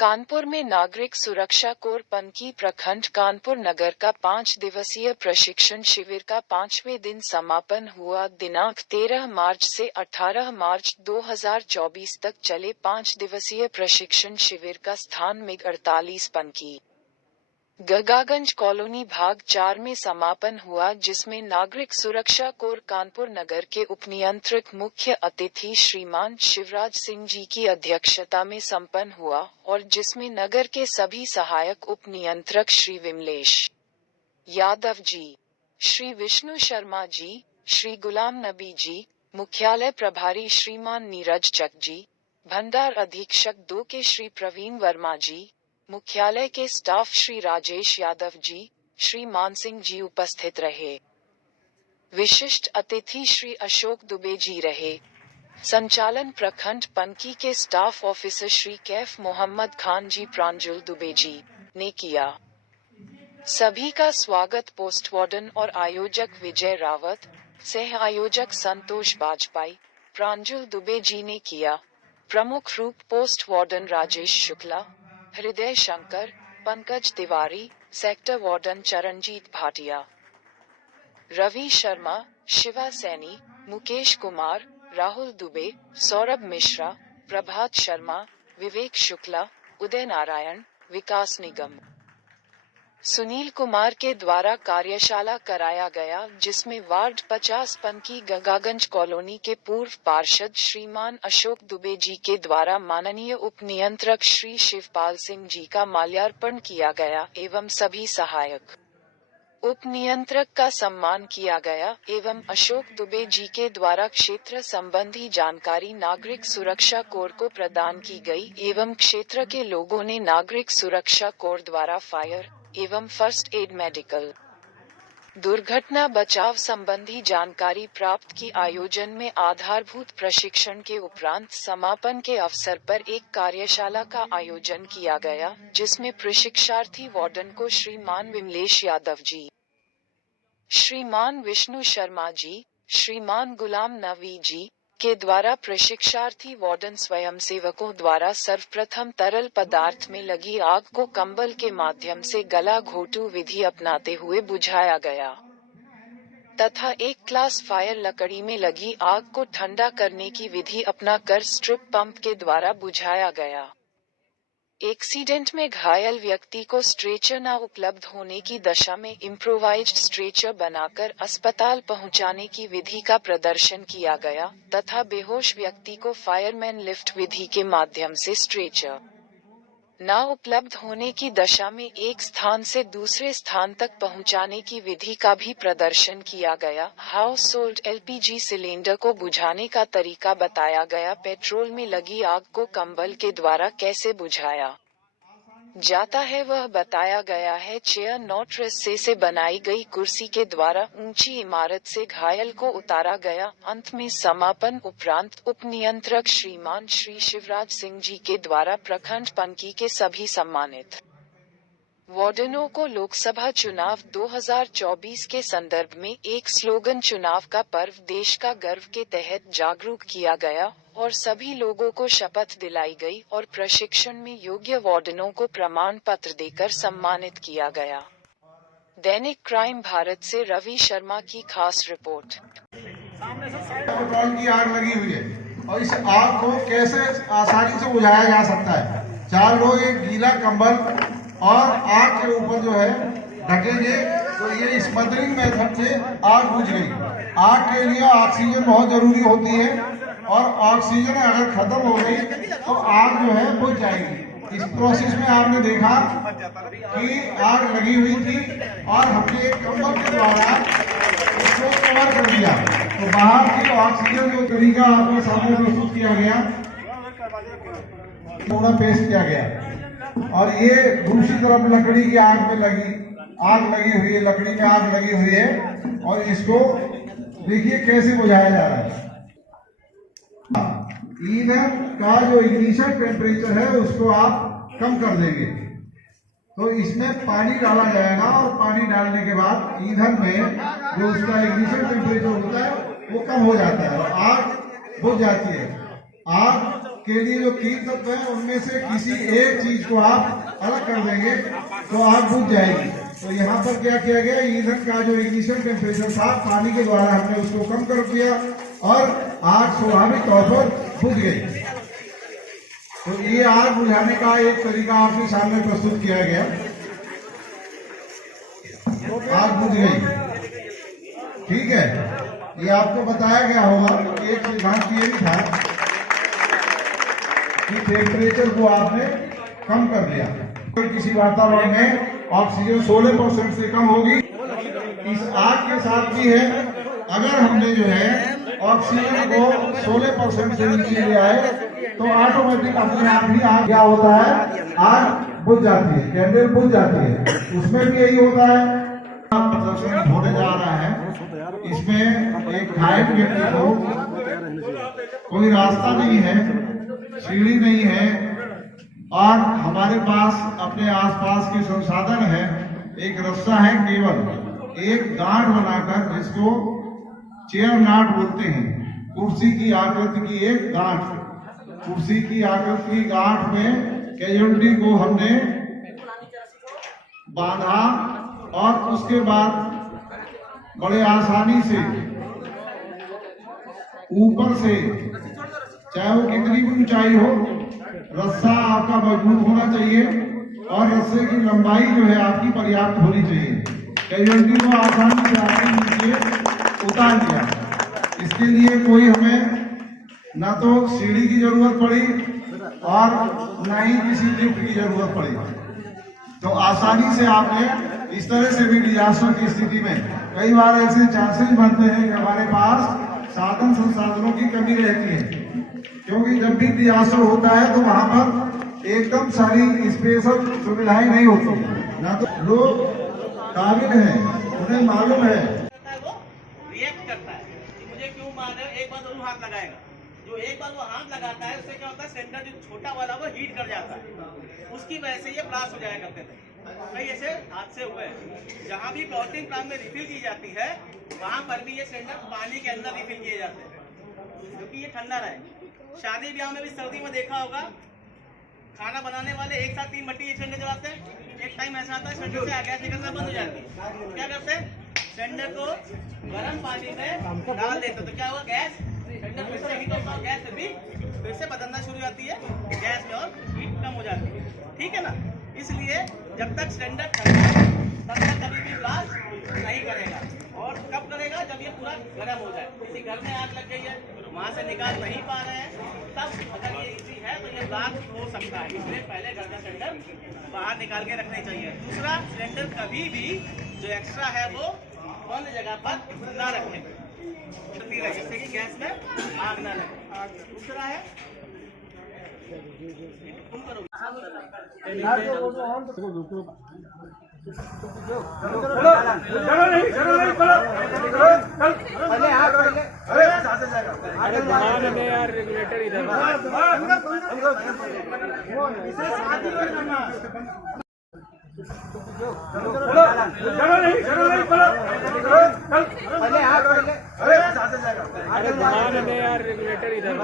कानपुर में नागरिक सुरक्षा कोर पनकी प्रखंड कानपुर नगर का 5 दिवसीय प्रशिक्षण शिविर का 5वें दिन समापन हुआ। दिनांक 13 मार्च से 18 मार्च 2024 तक चले 5 दिवसीय प्रशिक्षण शिविर का स्थान मिग 48 पनकी गगागंज कॉलोनी भाग 4 में समापन हुआ, जिसमें नागरिक सुरक्षा कोर कानपुर नगर के उपनियंत्रक मुख्य अतिथि श्रीमान शिवराज सिंह जी की अध्यक्षता में संपन्न हुआ और जिसमें नगर के सभी सहायक उपनियंत्रक श्री विमलेश यादव जी, श्री विष्णु शर्मा जी, श्री गुलाम नबी जी, मुख्यालय प्रभारी श्रीमान नीरज चक जी, भंडार अधीक्षक 2 के श्री प्रवीण वर्मा जी, मुख्यालय के स्टाफ श्री राजेश यादव जी, श्री मानसिंह जी उपस्थित रहे। विशिष्ट अतिथि श्री अशोक दुबे जी रहे। संचालन प्रखंड पनकी के स्टाफ ऑफिसर श्री कैफ मोहम्मद खान जी प्रांजुल दुबे जी ने किया। सभी का स्वागत पोस्ट वार्डन और आयोजक विजय रावत, सह आयोजक संतोष बाजपाई, प्रांजुल दुबे जी ने किया। प्रमुख रूप पोस्ट वार्डन राजेश शुक्ला, हृदय शंकर, पंकज तिवारी, सेक्टर वार्डन चरणजीत भाटिया, रवि शर्मा, शिवा सैनी, मुकेश कुमार, राहुल दुबे, सौरभ मिश्रा, प्रभात शर्मा, विवेक शुक्ला, उदय नारायण, विकास निगम, सुनील कुमार के द्वारा कार्यशाला कराया गया, जिसमें वार्ड 50 पनकी गगागंज कॉलोनी के पूर्व पार्षद श्रीमान अशोक दुबे जी के द्वारा माननीय उपनियंत्रक श्री शिवपाल सिंह जी का माल्यार्पण किया गया एवं सभी सहायक उपनियंत्रक का सम्मान किया गया एवं अशोक दुबे जी के द्वारा क्षेत्र संबंधी जानकारी नागरिक सुरक्षा कोर को प्रदान की गई एवं क्षेत्र के लोगों ने नागरिक सुरक्षा कोर द्वारा फायर एवं फर्स्ट एड मेडिकल दुर्घटना बचाव संबंधी जानकारी प्राप्त की। आयोजन में आधारभूत प्रशिक्षण के उपरांत समापन के अवसर पर एक कार्यशाला का आयोजन किया गया, जिसमें प्रशिक्षार्थी वार्डन को श्रीमान विमलेश यादव जी, श्रीमान विष्णु शर्मा जी, श्रीमान गुलाम नबी जी के द्वारा प्रशिक्षार्थी वार्डन स्वयंसेवकों द्वारा सर्वप्रथम तरल पदार्थ में लगी आग को कंबल के माध्यम से गला घोटू विधि अपनाते हुए बुझाया गया तथा एक क्लास फायर लकड़ी में लगी आग को ठंडा करने की विधि अपनाकर स्ट्रिप पंप के द्वारा बुझाया गया। एक्सीडेंट में घायल व्यक्ति को स्ट्रेचर न उपलब्ध होने की दशा में इम्प्रोवाइज्ड स्ट्रेचर बनाकर अस्पताल पहुंचाने की विधि का प्रदर्शन किया गया तथा बेहोश व्यक्ति को फायरमैन लिफ्ट विधि के माध्यम से स्ट्रेचर न उपलब्ध होने की दशा में एक स्थान से दूसरे स्थान तक पहुंचाने की विधि का भी प्रदर्शन किया गया। हाउस होल्ड एलपीजी सिलेंडर को बुझाने का तरीका बताया गया। पेट्रोल में लगी आग को कंबल के द्वारा कैसे बुझाया जाता है वह बताया गया है। चेयर नॉट रस्से से बनाई गई कुर्सी के द्वारा ऊंची इमारत से घायल को उतारा गया। अंत में समापन उपरांत उपनियंत्रक श्रीमान श्री शिवराज सिंह जी के द्वारा प्रखंड पनकी के सभी सम्मानित वार्डनों को लोकसभा चुनाव 2024 के संदर्भ में एक स्लोगन चुनाव का पर्व देश का गर्व के तहत जागरूक किया गया और सभी लोगों को शपथ दिलाई गई और प्रशिक्षण में योग्य वार्डनों को प्रमाण पत्र देकर सम्मानित किया गया। दैनिक क्राइम भारत से रवि शर्मा की खास रिपोर्ट। पेट्रोल की आग लगी हुई है और इस आग को कैसे आसानी से बुझाया जा सकता है। 4 लोग एक गीला कंबल और आग के ऊपर जो है ढकेंगे तो ये स्मदरिंग मेथड से आग बुझ गई। आग के लिए ऑक्सीजन बहुत जरूरी होती है और ऑक्सीजन अगर खत्म हो गई तो आग जो है बुझ जाएगी। इस प्रोसेस में आपने देखा कि आग लगी हुई थी और हमने एक कंबल के द्वारा उसको कवर कर दिया तो बाहर की ऑक्सीजन जो तरीका आपके सामने प्रस्तुत किया गया थोड़ा पेश किया गया। और ये दूसरी तरफ लकड़ी की आग में आग लगी हुई है, लकड़ी में आग लगी हुई है और इसको देखिए कैसे बुझाया जा रहा है। ईंधन का जो इग्निशन टेम्परेचर है उसको आप कम कर देंगे तो इसमें पानी डाला जाएगा और पानी डालने के बाद ईंधन में जो उसका इग्निशन टेम्परेचर होता है वो कम हो जाता है और आग बुझ जाती है। आग के लिए जो 3 तत्व है उनमें से किसी एक चीज को आप अलग कर देंगे तो आग बुझ जाएगी। तो यहाँ पर क्या किया गया, ईंधन का जो इग्निशन टेम्परेचर था पानी के द्वारा हमने उसको कम कर दिया और आग स्वाभाविक तौर पर बुझ गई। तो ये आग बुझाने का एक तरीका आपके सामने प्रस्तुत किया गया। आग बुझ गई, ठीक है। ये आपको बताया गया होगा। एक सिद्धांत ये भी था कि टेम्परेचर को आपने कम कर दिया। तो किसी वातावरण में ऑक्सीजन 16% से कम होगी। इस आग के साथ भी है, अगर हमने जो है ऑक्सीजन को 16% से नीचे ले आए तो ऑटोमेटिक अपने आप ही आग क्या होता है, आग बुझ जाती है, कैंडल बुझ जाती है। उसमें भी यही होता है। प्रदर्शन होने जा रहा है, इसमें एक घायल व्यक्ति को कोई रास्ता नहीं है, सीढ़ी नहीं है और हमारे पास अपने आसपास के संसाधन है। एक रस्सा है, केवल एक गांठ बनाकर, जिसको चेयर नाट बोलते हैं, कुर्सी की आकृति की एक गांठ, कुर्सी की आकृति की गांठ में कैजुअलिटी को हमने बांधा और उसके बाद बड़े आसानी से ऊपर से, चाहे वो कितनी भी ऊंचाई हो, रस्सा आपका मजबूत होना चाहिए और रस्से की लंबाई जो है आपकी पर्याप्त होनी चाहिए। कैजुअलिटी को आसानी से आपके नीचे उतार दिया। इसके लिए कोई हमें ना तो सीढ़ी की जरूरत पड़ी और ना ही किसी लिफ्ट की जरूरत पड़ी। तो आसानी से आपने इस तरह से भी डिजास्टर की स्थिति में कई बार ऐसे चांसेस बनते हैं कि हमारे पास साधन संसाधनों की कमी रहती है, क्योंकि जब भी डिजास्टर होता है तो वहां पर एकदम सारी स्पेशल सुविधाएं नहीं होती, ना तो लोग काबिल हैं, उन्हें मालूम है। वो रिएक्ट करता है कि मुझे क्यों मार रहे हो, एक बार जरूर हाथ लगाएगा। जो एक बार वो हाथ लगाता है उससे क्या होता है, सेंटर जो छोटा वाला वो हीट कर जाता है, उसकी वजह से ये ब्लास्ट हो जाया करते थे। कई ऐसे हादसे हुए। जहाँ भी बॉटलिंग प्लांट में रिफिल की जाती है वहां पर भी ये सिलेंडर पानी के अंदर रिफिल किए जाते हैं, क्योंकि ये ठंडा रहे। शादी ब्याह में भी सर्दी में देखा होगा, खाना बनाने वाले एक साथ 3 भट्टी सिलेंडर जलाते हैं। एक टाइम ऐसा आता है सिलेंडर से गैस निकलना बंद हो जाती है। क्या करते हैं, सिलेंडर को गर्म पानी में डाल देते, तो क्या हुआ, गैस सिलेंडर फिर से हीट होता है, गैस भी फिर से बदलना शुरू हो जाती है गैस में और हीट कम हो जाती है, ठीक है ना। इसलिए जब तक सिलेंडर ठंडा है तब तक कभी भी ब्लास्ट नहीं करेगा। और कब करेगा, जब ये पूरा गर्म हो जाए। किसी घर में आग लग गई है, वहां से निकाल नहीं पा रहे हैं, तब अगर ये इसी है तो ये ब्लास्ट हो सकता है। इसलिए पहले घर का सिलेंडर बाहर निकाल के रखना चाहिए। दूसरा, सिलेंडर कभी भी जो एक्स्ट्रा है वो बंद जगह पर ना रखें, जिससे कि गैस में आग ना लगे। दूसरा है यार रेगुलेटर इधर यार रेगुलेटर इधर।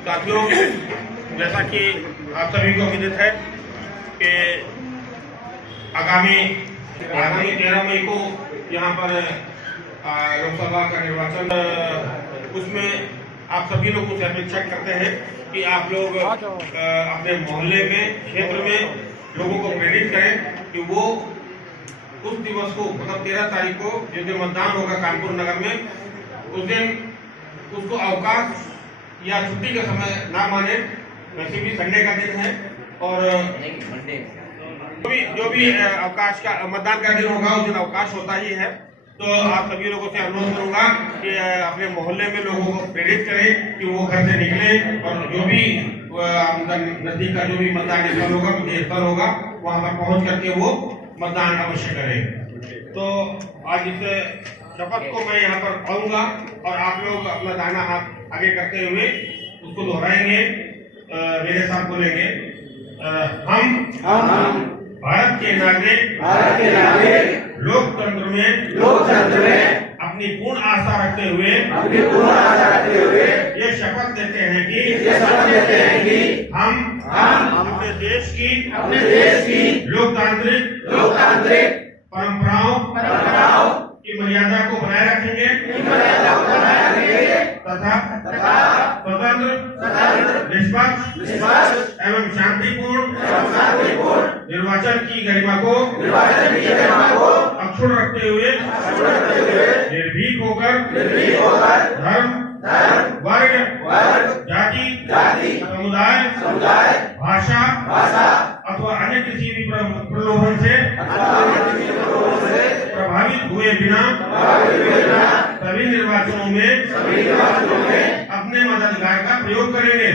साथियों, जैसा कि आप सभी को विदित है कि आगामी 13 मई को यहाँ पर लोकसभा का निर्वाचन, उसमें आप सभी लोग कुछ अपेक्षा करते हैं कि आप लोग अपने मोहल्ले में, क्षेत्र में लोगों को प्रेरित करें कि वो उस दिवस को, मतलब 13 तारीख को जिस दिन मतदान होगा कानपुर नगर में, उस दिन उसको अवकाश या छुट्टी का समय ना माने। वैसे भी संडे का दिन है और जो भी अवकाश का, मतदान का दिन होगा उस दिन अवकाश होता ही है। तो आप सभी लोगों से अनुरोध करूंगा कि अपने मोहल्ले में लोगों को प्रेरित करें कि वो घर से निकले और जो भी नजदीक का जो भी मतदान स्थल होगा, स्थल होगा, वहां पर पहुंच करके वो मतदान अवश्य करें। तो आज इस शपथ को मैं यहाँ पर पाऊंगा और आप लोग अपना दाहिना हाथ आगे करते हुए उसको दोहराएंगे, मेरे साथ बोलेंगे, हम भारत के नागरिक लोकतंत्र में अपनी पूर्ण आस्था रखते हुए ये शपथ लेते हैं कि हम अपने देश की लोकतांत्रिक परंपराओं की मर्यादा को बनाए रखेंगे तथा स्वतंत्र निष्पक्ष एवं शांतिपूर्ण निर्वाचन की गरिमा को अक्षुण्ण रखते हुए निर्भीक होकर धर्म वर्ग जाति समुदाय भाषा अथवा अन्य किसी भी प्रलोभन से प्रभावित हुए बिना सभी निर्वाचनों में अपने मताधिकार का प्रयोग करेंगे।